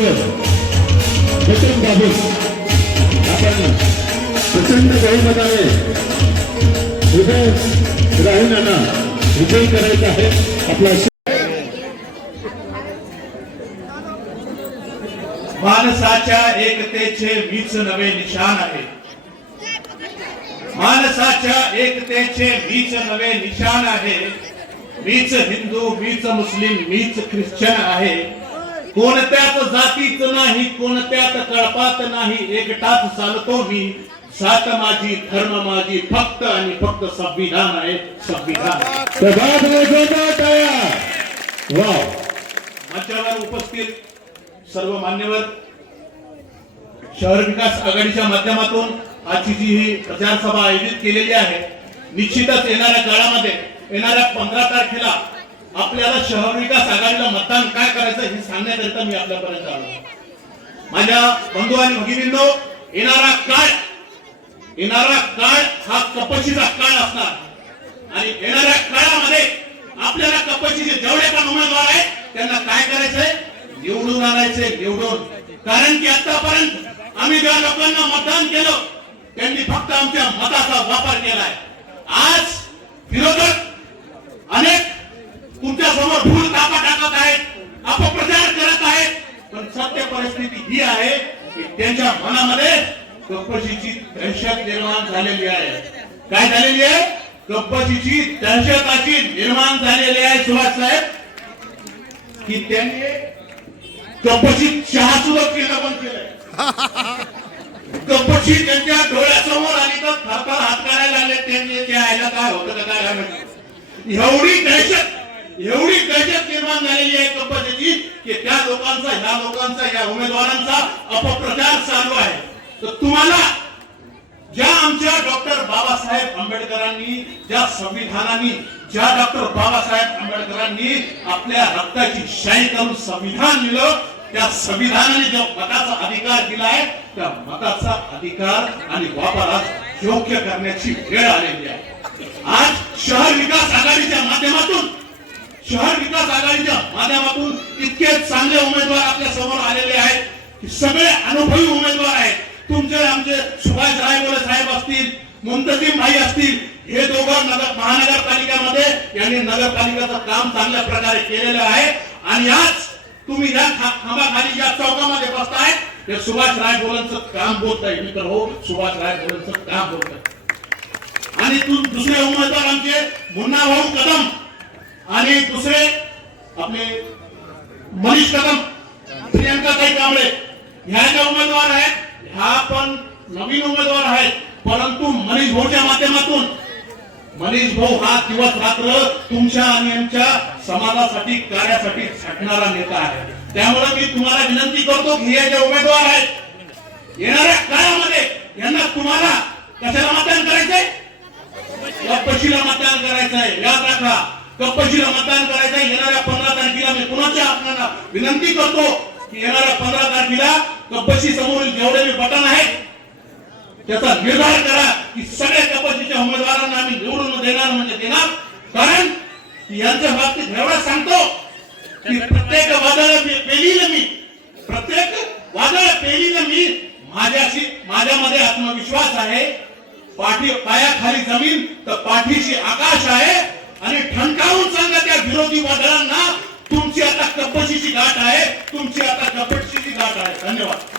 उमेदवार बटन दाबून आपण प्रचंड बहुमताने उदय राहुल यांना विजयी करायचा आहे. आपला माणसाच्या एकतेचे मीच नवे निशाण आहे. माणसाच्या एकतेचे मीच नवे निशाण आहे. मीच हिंदू, मीच मुस्लिम, मीच ख्रिश्चन आहे. कोणत्याच जातीच नाही, कोणत्याच कळपात नाही, एकटाच चालतो मी. सात माझी, धर्म माझी, फक्त आणि फक्त संविधान आहे. संविधान. वाव. मंचावर उपस्थित सर्व मान्यवर, शहर विकास आघाडीच्या माध्यमातून आजची जी ही प्रचार सभा आयोजित केलेली आहे, निश्चितच येणाऱ्या काळामध्ये येणाऱ्या 15 तारखेला आपल्याला शहर विकास आघाडीला मतदान काय करायचं हे सांगण्याकरिता मी आपल्यापर्यंत आलो. माझ्या बंधू आणि भगिनींनो, येणारा काळ हा कपशीचा काळ असणार आणि येणाऱ्या काळामध्ये आपल्याला कपशीचे जेवढे पण उमेदवार आहेत त्यांना काय करायचंय, निवडून आणायचे. निवडून, कारण की आतापर्यंत आम्ही ज्या लोकांना मतदान केलं त्यांनी फक्त आमच्या मताचा वापर केलाय. आज विरोधक अनेक तुमच्या समोर भूल तापा टाकत आहेत, अपप्रचार करत आहेत, पण सत्य परिस्थिती ही आहे की त्यांच्या मनामध्ये कपशीची दहशत निर्माण झालेली आहे. काय झालेली आहे? कपशीची दहशताची निर्माण झालेली आहे सुभाष साहेब, की त्यांनी कपशी चहा सुद्धा केलं बंद केलंय. कपशी त्यांच्या डोळ्यासमोर आली तर थरथर हात करायला लागले. त्यांनी ते आयला काय होतं का काय माहिती. एवढी दहशत निर्माण झालेली आहे कपशीची की त्या लोकांचा, ह्या लोकांचा, या उमेदवारांचा अपप्रचार चालू आहे. तर तुम्हाला ज्या आमच्या डॉक्टर बाबासाहेब आंबेडकरांनी, ज्या संविधानाने, ज्या डॉक्टर बाबासाहेब आंबेडकरांनी आपल्या रक्ताची शाही करून संविधान दिलं, त्या संविधानाने जो मताचा अधिकार दिलाय, त्या मताचा अधिकार आणि वापर आज योग्य करण्याची वेळ आलेली आहे. आज शहर विकास आघाडीच्या माध्यमातून इतके चांगले उमेदवार आपल्या समोर आलेले आहेत की सगळे अनुभवी उमेदवार आहेत. तुमचे आमचे सुभाष रायगोळे साहेब असतील, मुंतजीम भाई असतील, हे दोघं महानगरपालिकेमध्ये यांनी नगरपालिकेचं काम चांगल्या प्रकारे केलेलं आहे. आणि आज तुम्ही या खांबाखाली ज्या चौकामध्ये बसताय ते सुभाष रायगोळेंचं काम बोलताय. मित्र हो, सुभाष रायगोळेंचं काम बोलताय. आणि दुसरे उमेदवार आमचे मुन्ना भाऊ कदम आणि दुसरे आपले मनीष कदम, प्रियंकाताई कांबळे, ह्या ज्या उमेदवार आहेत ह्या पण नवीन उमेदवार आहेत. परंतु मनीष भाऊच्या माध्यमातून, मनीष भाऊ हा दिवस रात्र तुमच्या आणि आमच्या समाजासाठी, कार्यासाठी झटणारा नेता आहे. त्यामुळे मी तुम्हाला विनंती करतो की हे जे उमेदवार आहेत येणाऱ्या काळामध्ये यांना तुम्हाला कशाला मतदान करायचंय? कपशीला मतदान करायचंय. याद राखा, कपशीला मतदान करायचंय. येणाऱ्या 15 तारखेला मी पुन्हा आपल्याला विनंती करतो की येणाऱ्या 15 तारखेला कपशी समोरील जेवढे मी बटन आहेत त्याचा निर्धार करा की सगळ्या कपशीच्या उमेदवारांना आम्ही निवडून देणार म्हणजे देणार. कारण यांच्या बाबतीत एवढं सांगतो की प्रत्येक वादळ पेलील मी माझ्यामध्ये आत्मविश्वास आहे. पायाखाली जमीन तर पाठीशी आकाश आहे. आणि ठणकावून सांगा त्या विरोधी वादळांना, तुमची आता कपशीची गाठ आहे, तुमची आता कपशीची गाठ आहे. धन्यवाद.